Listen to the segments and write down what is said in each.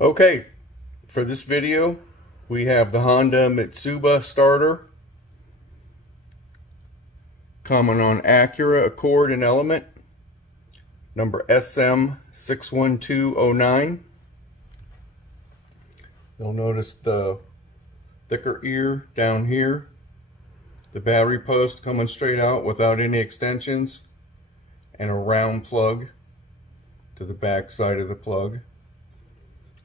Okay, for this video, we have the Honda Mitsuba starter, common on Acura, Accord, and Element, number SM61209. You'll notice the thicker ear down here, the battery post coming straight out without any extensions, and a round plug to the back side of the plug.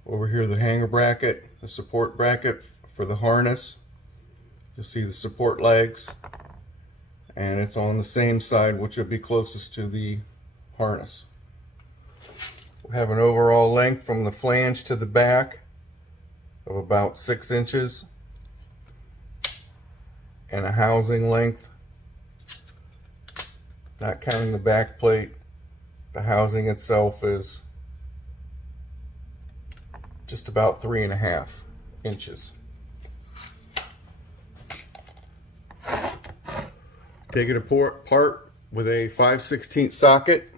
Over here, the hanger bracket, the support bracket for the harness. You'll see the support legs, and it's on the same side, which will be closest to the harness. We have an overall length from the flange to the back of about 6 inches, and a housing length, not counting the back plate, the housing itself is just about 3.5 inches. Take it apart with a 5/16 socket.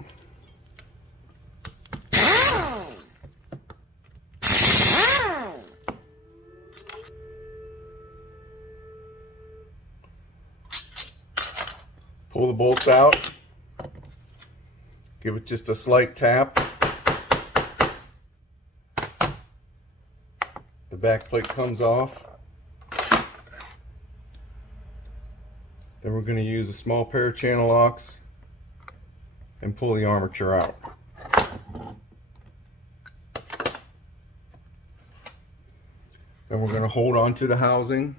Pull the bolts out. Give it just a slight tap. The back plate comes off. Then we're going to use a small pair of channel locks and pull the armature out. Then we're going to hold on to the housing.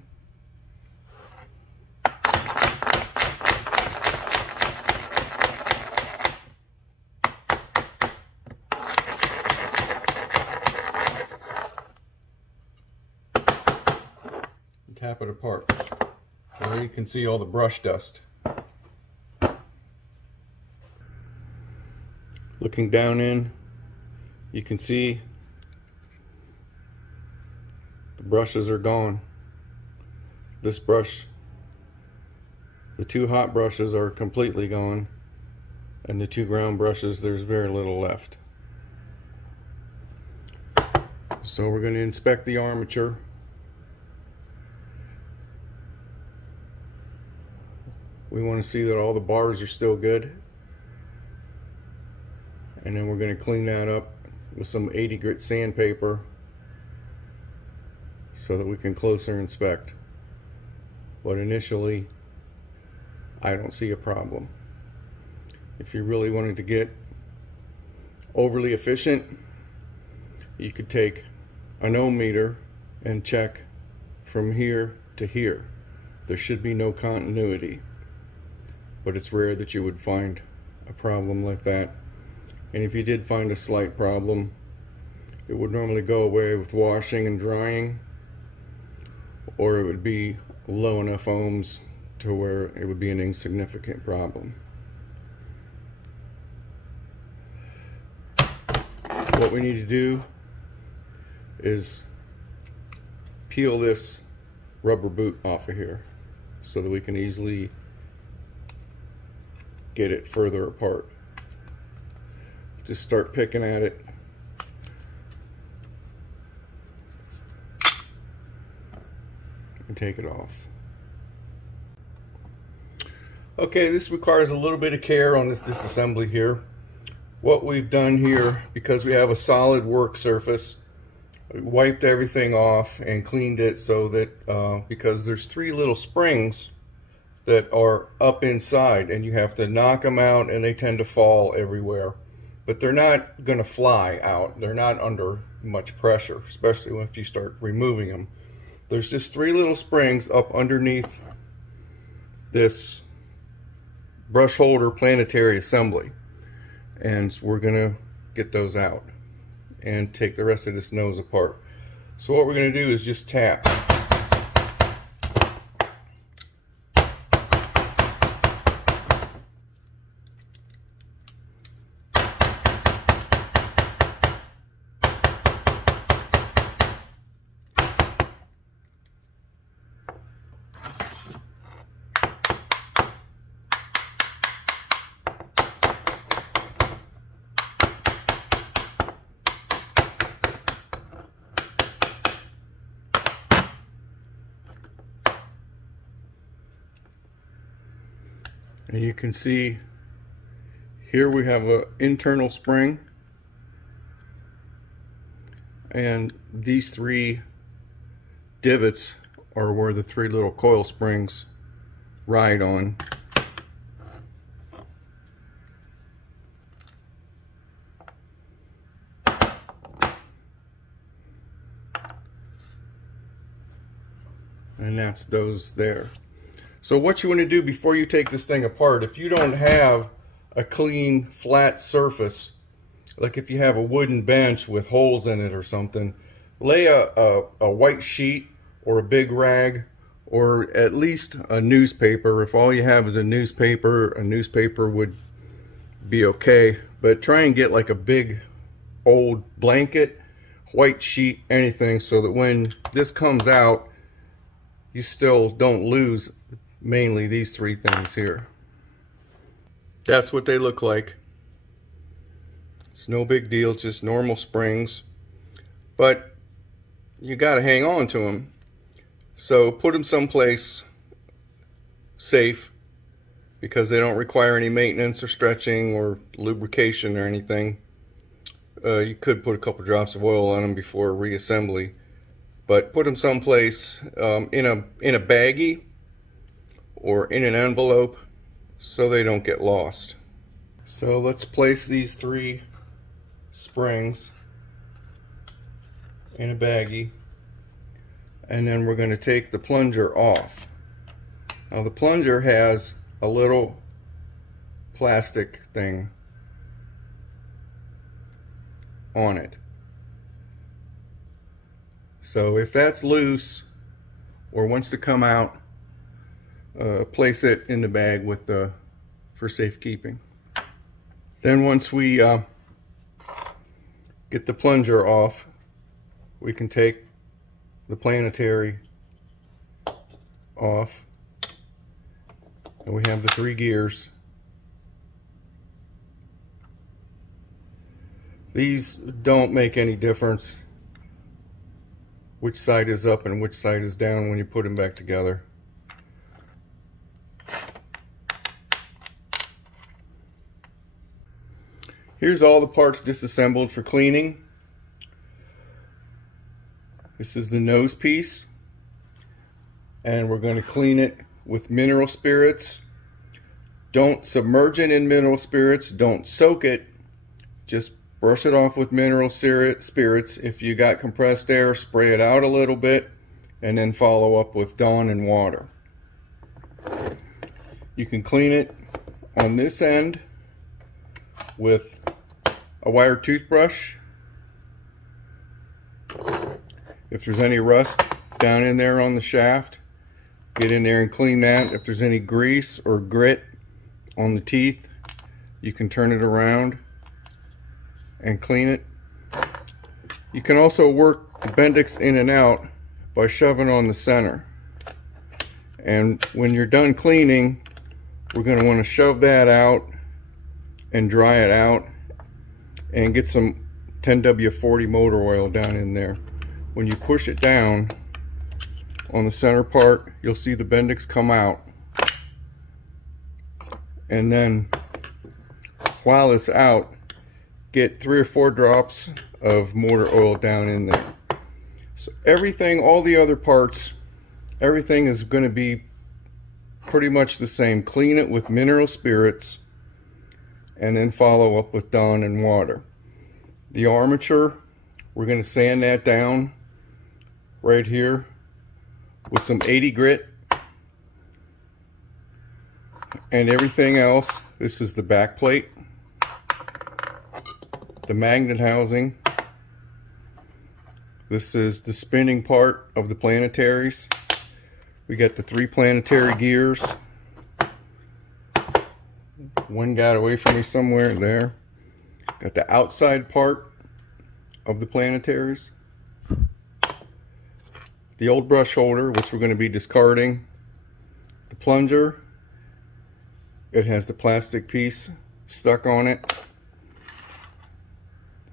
Tap it apart. There you can see all the brush dust. Looking down in, you can see the brushes are gone. This brush, the 2 hot brushes are completely gone, and the 2 ground brushes, there's very little left. So we're going to inspect the armature. We want to see that all the bars are still good, and then we're going to clean that up with some 80 grit sandpaper so that we can closer inspect. But initially, I don't see a problem. If you really wanted to get overly efficient, you could take an ohm meter and check from here to here. There should be no continuity, but it's rare that you would find a problem like that. And if you did find a slight problem, it would normally go away with washing and drying, or it would be low enough ohms to where it would be an insignificant problem. What we need to do is peel this rubber boot off of here so that we can easily get it further apart. Just start picking at it. And take it off. Okay, this requires a little bit of care on this disassembly here. What we've done here, because we have a solid work surface, we wiped everything off and cleaned it so that, because there's 3 little springs that are up inside, and you have to knock them out, and they tend to fall everywhere. But they're not going to fly out. They're not under much pressure, especially if you start removing them. There's just 3 little springs up underneath this brush holder planetary assembly, and we're going to get those out and take the rest of this nose apart. So what we're going to do is just tap. And you can see here we have an internal spring, and these three divots are where the three little coil springs ride on. And that's those there. So what you want to do before you take this thing apart, if you don't have a clean flat surface, like if you have a wooden bench with holes in it or something, lay a white sheet or a big rag, or at least a newspaper. If all you have is a newspaper would be okay, but try and get like a big old blanket, white sheet, anything, so that when this comes out, you still don't lose mainly these three things here. That's what they look like. It's no big deal, just normal springs, but you got to hang on to them. So put them someplace safe, because they don't require any maintenance or stretching or lubrication or anything. You could put a couple drops of oil on them before reassembly, but put them someplace in a baggie or in an envelope so they don't get lost. So let's place these three springs in a baggie, and then we're going to take the plunger off. Now the plunger has a little plastic thing on it. So if that's loose or wants to come out, place it in the bag with for safekeeping. Then once we get the plunger off, we can take the planetary off, and we have the three gears. These don't make any difference which side is up and which side is down when you put them back together. Here's all the parts disassembled for cleaning. This is the nose piece, and we're going to clean it with mineral spirits. Don't submerge it in mineral spirits, don't soak it, just brush it off with mineral spirits. If you got compressed air, spray it out a little bit, and then follow up with Dawn and water. You can clean it on this end with a wire toothbrush. If there's any rust down in there on the shaft, get in there and clean that. If there's any grease or grit on the teeth, you can turn it around and clean it. You can also work the Bendix in and out by shoving on the center. And when you're done cleaning, we're going to want to shove that out and dry it out, and get some 10W40 motor oil down in there. When you push it down on the center part, you'll see the Bendix come out. And then while it's out, get 3 or 4 drops of motor oil down in there. So everything, all the other parts, everything is going to be pretty much the same. Clean it with mineral spirits and then follow up with Dawn and water. The armature, we're going to sand that down right here with some 80 grit. And everything else, this is the back plate, the magnet housing, this is the spinning part of the planetaries. We got the 3 planetary gears. One got away from me somewhere there. Got the outside part of the planetaries. The old brush holder, which we're going to be discarding. The plunger. It has the plastic piece stuck on it.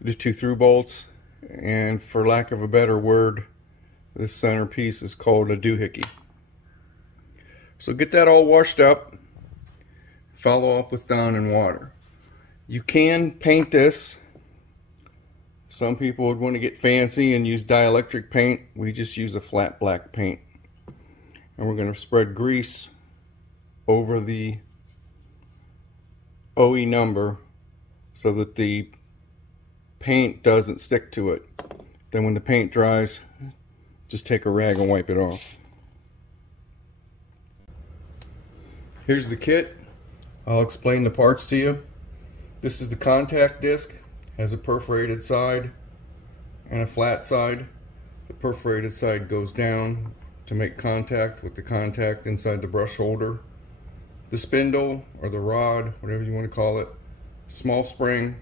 The 2 through bolts. And for lack of a better word, this center piece is called a doohickey. So get that all washed up. follow up with Dawn and water. You can paint this. Some people would want to get fancy and use dielectric paint. We just use a flat black paint. And we're going to spread grease over the OE number so that the paint doesn't stick to it. Then when the paint dries, just take a rag and wipe it off. Here's the kit. I'll explain the parts to you. This is the contact disc. Has a perforated side and a flat side. The perforated side goes down to make contact with the contact inside the brush holder. The spindle or the rod, whatever you want to call it, small spring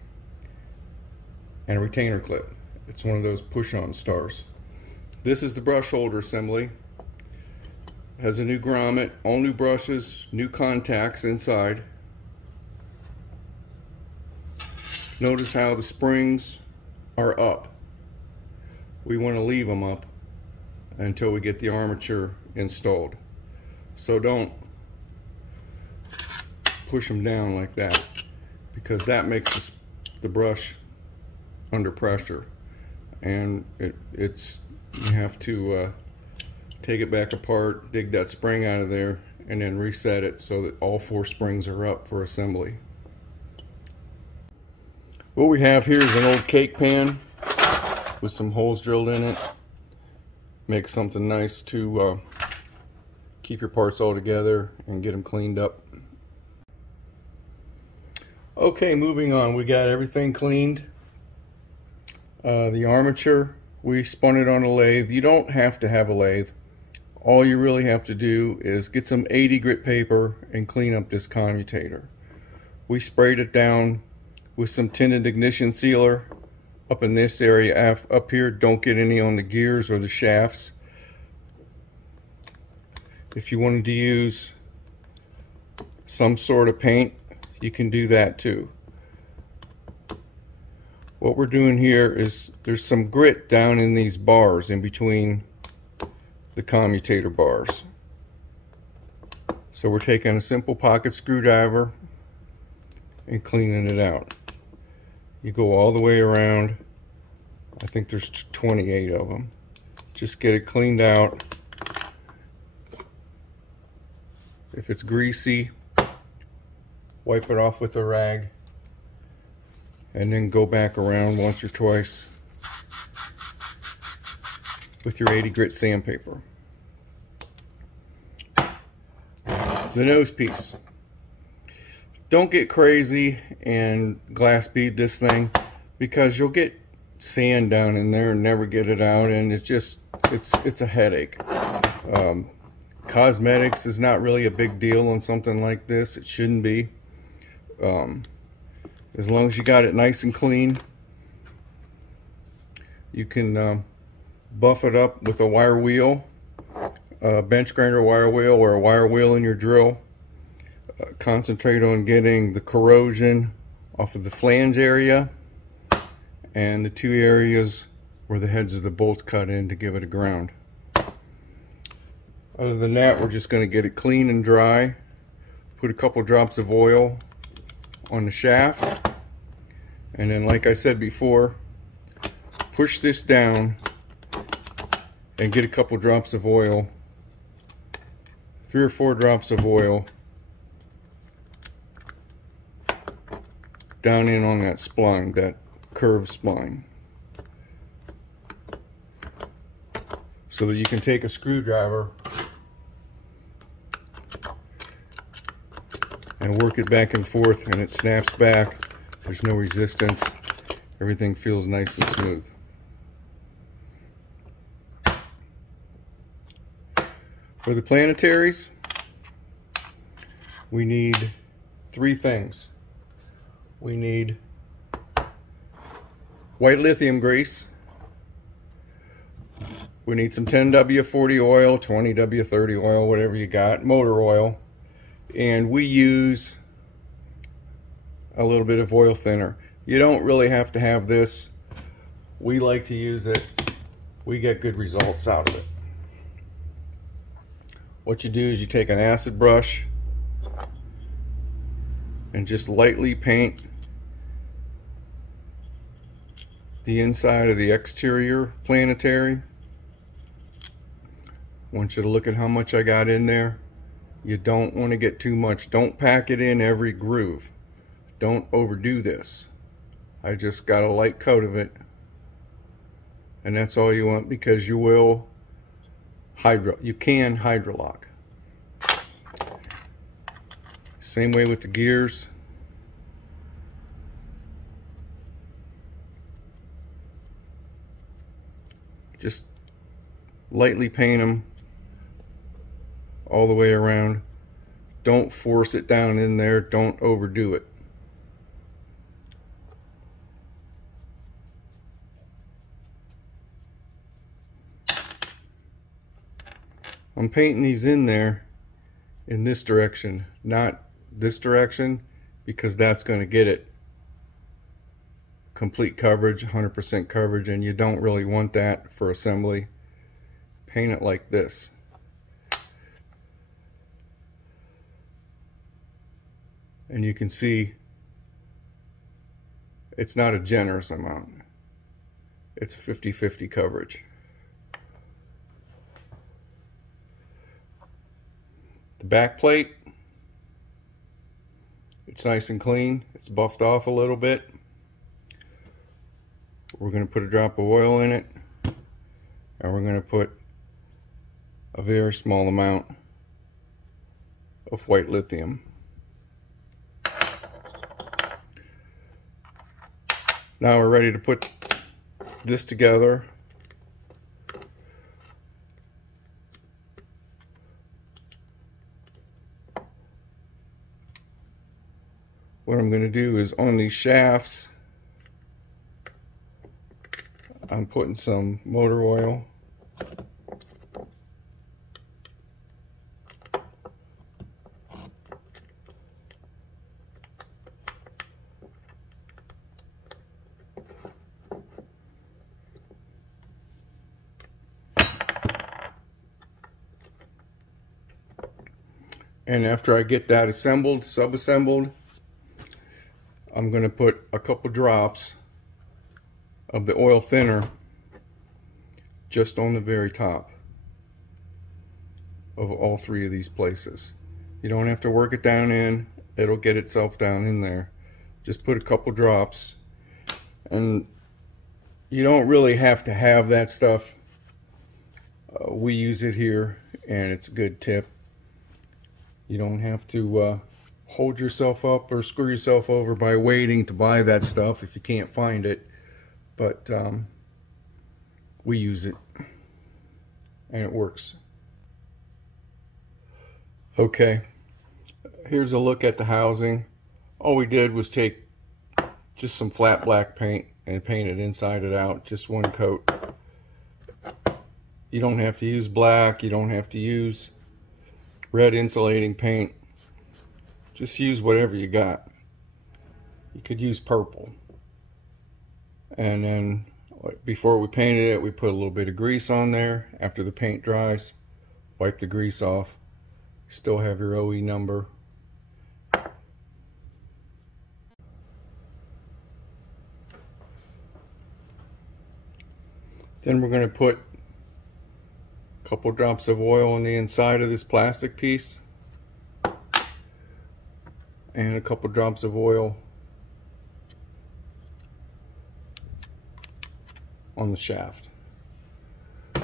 and a retainer clip. It's one of those push-on stars. This is the brush holder assembly. It has a new grommet, all new brushes, new contacts inside. Notice how the springs are up. We want to leave them up until we get the armature installed. So don't push them down like that, because that makes the brush under pressure, and you have to take it back apart, dig that spring out of there, and then reset it so that all 4 springs are up for assembly. What we have here is an old cake pan with some holes drilled in it. Make something nice to keep your parts all together and get them cleaned up. Okay, moving on. We got everything cleaned. The armature, we spun it on a lathe. You don't have to have a lathe. All you really have to do is get some 80 grit paper and clean up this commutator. We sprayed it down with some tinted ignition sealer up in this area. Up here, don't get any on the gears or the shafts. If you wanted to use some sort of paint, you can do that too. What we're doing here is there's some grit down in these bars in between the commutator bars. So we're taking a simple pocket screwdriver and cleaning it out. You go all the way around. I think there's 28 of them. Just get it cleaned out. If it's greasy, wipe it off with a rag, and then go back around once or twice with your 80 grit sandpaper. The nose piece. Don't get crazy and glass bead this thing, because you'll get sand down in there and never get it out, and it's a headache. Cosmetics is not really a big deal on something like this. It shouldn't be. As long as you got it nice and clean, you can buff it up with a wire wheel, a bench grinder wire wheel, or a wire wheel in your drill. Concentrate on getting the corrosion off of the flange area and the 2 areas where the heads of the bolts cut in to give it a ground. Other than that, we're just going to get it clean and dry. Put a couple drops of oil on the shaft, and then, like I said before, push this down and get a couple drops of oil, 3 or 4 drops of oil down in on that spline, that curved spline, so that you can take a screwdriver and work it back and forth, and it snaps back. There's no resistance. Everything feels nice and smooth. For the planetaries, we need 3 things. We need white lithium grease. We need some 10W40 oil, 20W30 oil, whatever you got, motor oil. And we use a little bit of oil thinner. You don't really have to have this. We like to use it. We get good results out of it. What you do is you take an acid brush and just lightly paint the inside of the exterior planetary. I want you to look at how much I got in there. You don't want to get too much. Don't pack it in every groove. Don't overdo this. I just got a light coat of it, and that's all you want, because you will you can hydrolock. Same way with the gears. Just lightly paint them all the way around. Don't force it down in there. Don't overdo it. I'm painting these in there in this direction, not this direction, because that's going to get it complete coverage, 100% coverage, and you don't really want that for assembly. Paint it like this. And you can see it's not a generous amount. It's 50-50 coverage. The back plate, it's nice and clean. It's buffed off a little bit. We're going to put a drop of oil in it, and we're going to put a very small amount of white lithium. Now we're ready to put this together. What I'm going to do is, on these shafts, I'm putting some motor oil. And after I get that assembled, sub-assembled, I'm going to put a couple drops of the oil thinner just on the very top of all three of these places. You don't have to work it down in, it'll get itself down in there. Just put a couple drops, and you don't really have to have that stuff. We use it here, and it's a good tip. You don't have to hold yourself up or screw yourself over by waiting to buy that stuff if you can't find it. But we use it, and it works. Okay, here's a look at the housing. All we did was take just some flat black paint and paint it inside and out, just one coat. You don't have to use black, you don't have to use red insulating paint. Just use whatever you got. You could use purple. And then before we painted it, we put a little bit of grease on there. After the paint dries, wipe the grease off. Still have your OE number. Then we're going to put a couple drops of oil on the inside of this plastic piece, and a couple drops of oil on the shaft.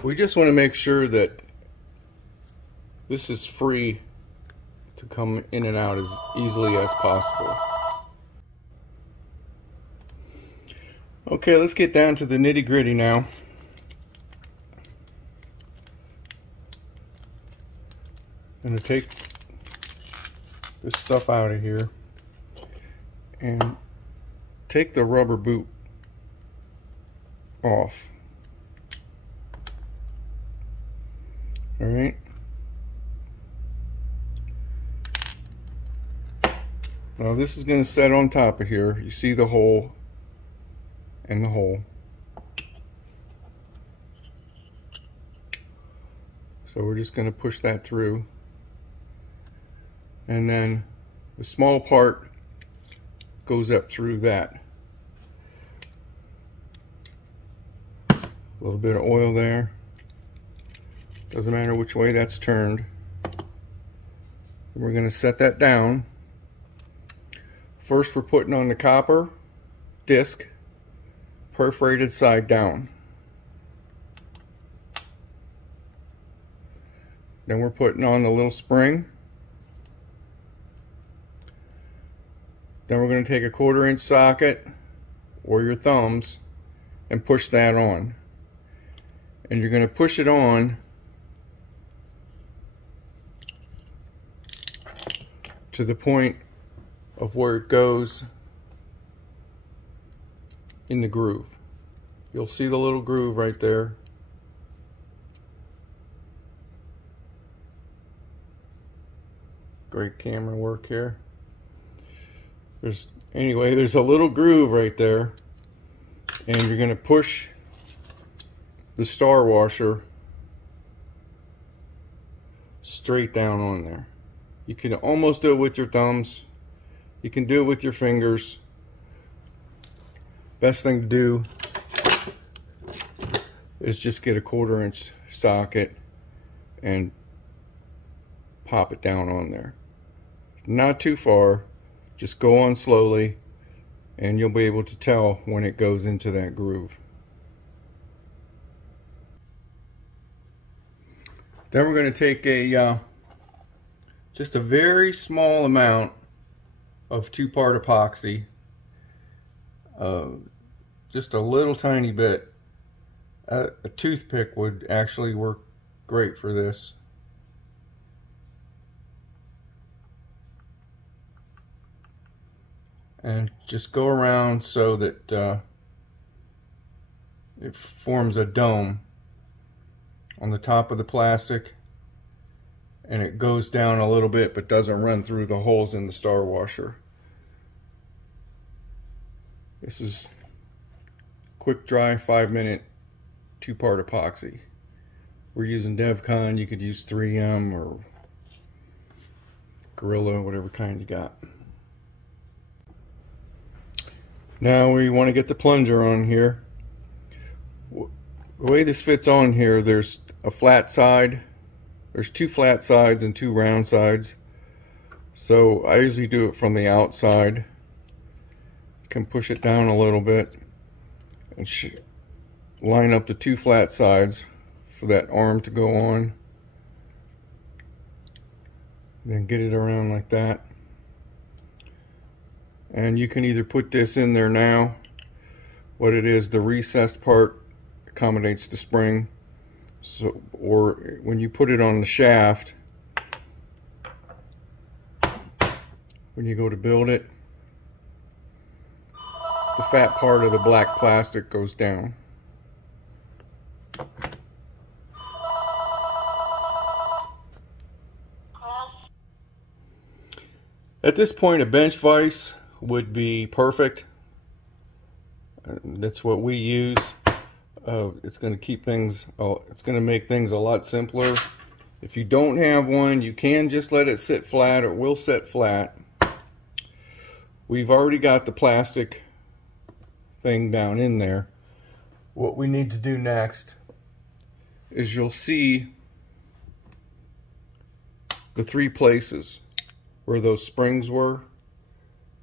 We just want to make sure that this is free to come in and out as easily as possible. Okay, let's get down to the nitty-gritty now. I'm going to take this stuff out of here and take the rubber boot off. All right. Now this is going to set on top of here. You see the hole and the hole. So we're just going to push that through. And then the small part goes up through that. A little bit of oil there. Doesn't matter which way that's turned. We're going to set that down. First, we're putting on the copper disc, perforated side down. Then we're putting on the little spring. Then we're going to take a 1/4 inch socket or your thumbs and push that on. And you're going to push it on to the point of where it goes in the groove. You'll see the little groove right there. Great camera work here. There's a little groove right there, and you're going to push the star washer straight down on there. You can almost do it with your thumbs. You can do it with your fingers. Best thing to do is just get a 1/4 inch socket and pop it down on there. Not too far, just go on slowly, and you'll be able to tell when it goes into that groove. Then we're going to take just a very small amount of 2-part epoxy, just a little tiny bit. A toothpick would actually work great for this. And just go around so that it forms a dome on the top of the plastic, and it goes down a little bit but doesn't run through the holes in the star washer. This is quick dry 5-minute 2-part epoxy. We're using DevCon. You could use 3M or Gorilla, whatever kind you got. Now we want to get the plunger on here. The way this fits on here, there's a flat side. There's 2 flat sides and 2 round sides. So I usually do it from the outside. You can push it down a little bit and line up the 2 flat sides for that arm to go on. Then get it around like that. And you can either put this in there now. What it is, the recessed part accommodates the spring. So, or when you put it on the shaft, when you go to build it, the fat part of the black plastic goes down. At this point, a bench vise would be perfect. That's what we use. It's going to keep things, it's going to make things a lot simpler. If you don't have one, you can just let it sit flat. It will sit flat. We've already got the plastic thing down in there. What we need to do next is, you'll see the 3 places where those springs were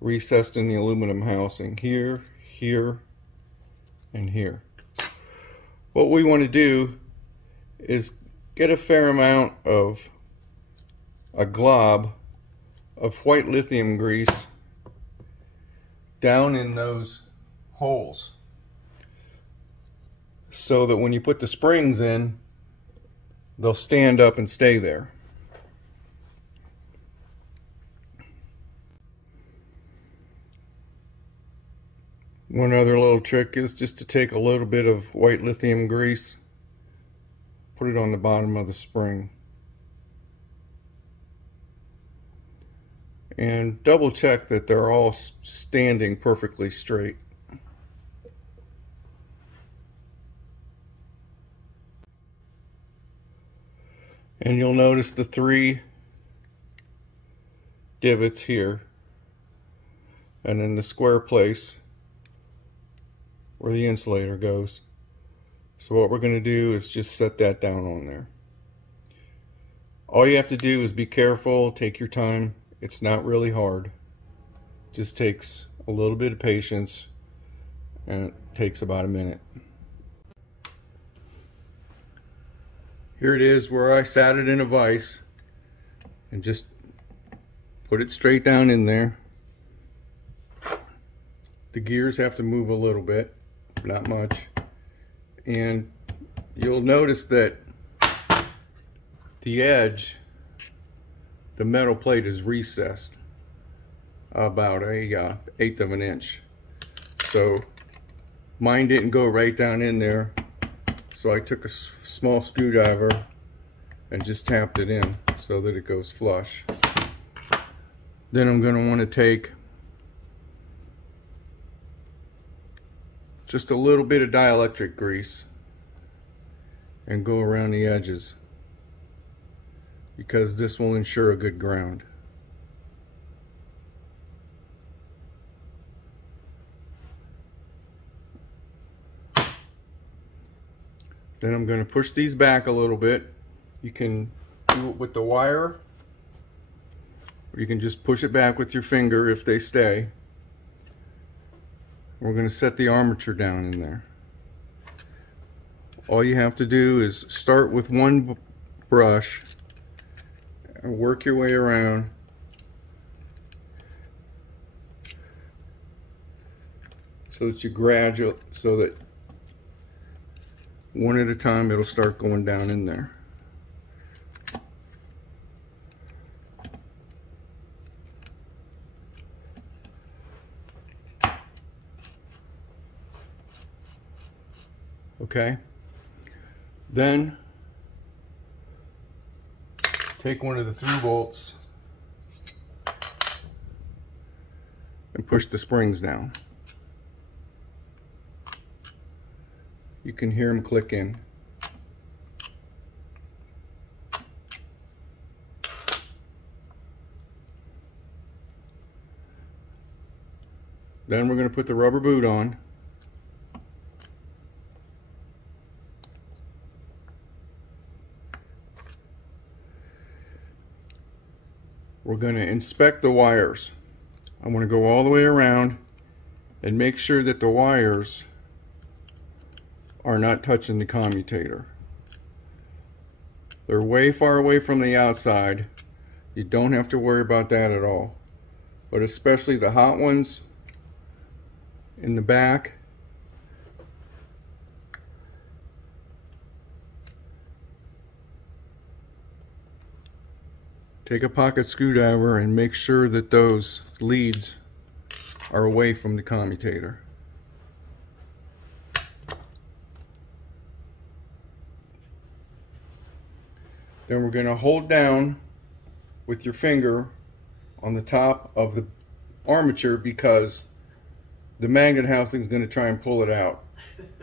recessed in the aluminum housing. Here, here, and here. What we want to do is get a fair amount of a glob of white lithium grease down in those holes, so that when you put the springs in, they'll stand up and stay there. One other little trick is just to take a little bit of white lithium grease, put it on the bottom of the spring, and double check that they're all standing perfectly straight. And you'll notice the 3 divots here. and then the square place where the insulator goes. So what we're going to do is just set that down on there. All you have to do is be careful, take your time. It's not really hard. It just takes a little bit of patience, and it takes about a minute. Here it is where I sat it in a vise and just put it straight down in there. The gears have to move a little bit, not much. And you'll notice that the edge, the metal plate is recessed about a 1/8 of an inch. So mine didn't go right down in there. So I took a small screwdriver and just tapped it in so that it goes flush. Then I'm going to want to take just a little bit of dielectric grease and go around the edges, because this will ensure a good ground. Then I'm going to push these back a little bit. You can do it with the wire, or you can just push it back with your finger if they stay. We're going to set the armature down in there. All you have to do is start with one brush and work your way around. So that you gradually, so that one at a time it'll start going down in there. Okay, then take one of the through bolts and push the springs down. You can hear them click in. Then we're going to put the rubber boot on. We're going to inspect the wires. I'm going to go all the way around and make sure that the wires are not touching the commutator. They're way far away from the outside. You don't have to worry about that at all. But especially the hot ones in the back, take a pocket screwdriver and make sure that those leads are away from the commutator. Then we're going to hold down with your finger on the top of the armature, because the magnet housing is going to try and pull it out.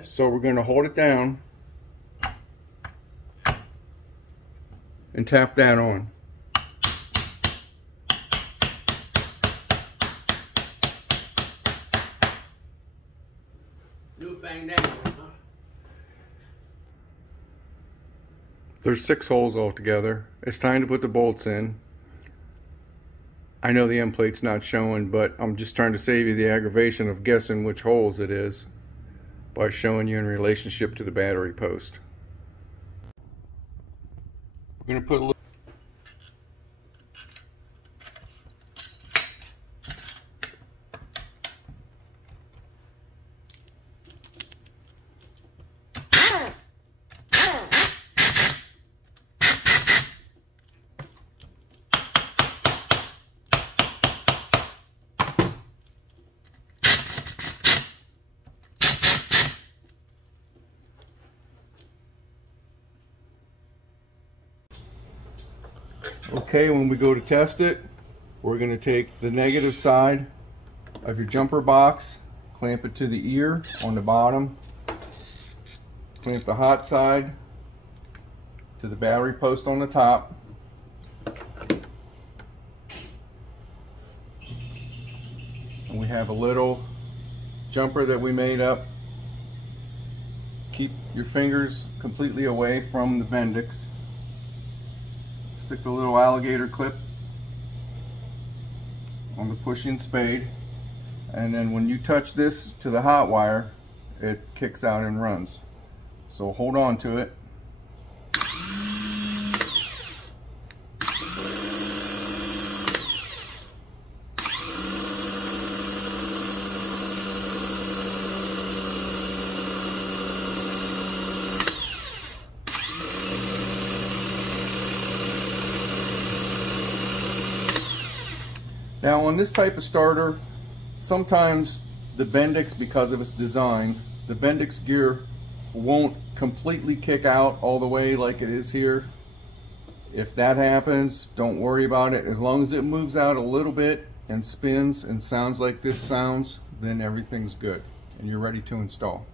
So we're going to hold it down and tap that on. There's 6 holes altogether. It's time to put the bolts in. I know the end plate's not showing, but I'm just trying to save you the aggravation of guessing which holes it is by showing you in relationship to the battery post. We're going to put a little Okay, when we go to test it, we're going to take the negative side of your jumper box, clamp it to the ear on the bottom, clamp the hot side to the battery post on the top, And we have a little jumper that we made up. Keep your fingers completely away from the Bendix. Stick the little alligator clip on the push-in spade, and then when you touch this to the hot wire, it kicks out and runs. So hold on to it. Now on this type of starter, sometimes the Bendix, because of its design, the Bendix gear won't completely kick out all the way like it is here. If that happens, don't worry about it. As long as it moves out a little bit and spins and sounds like this sounds, then everything's good and you're ready to install.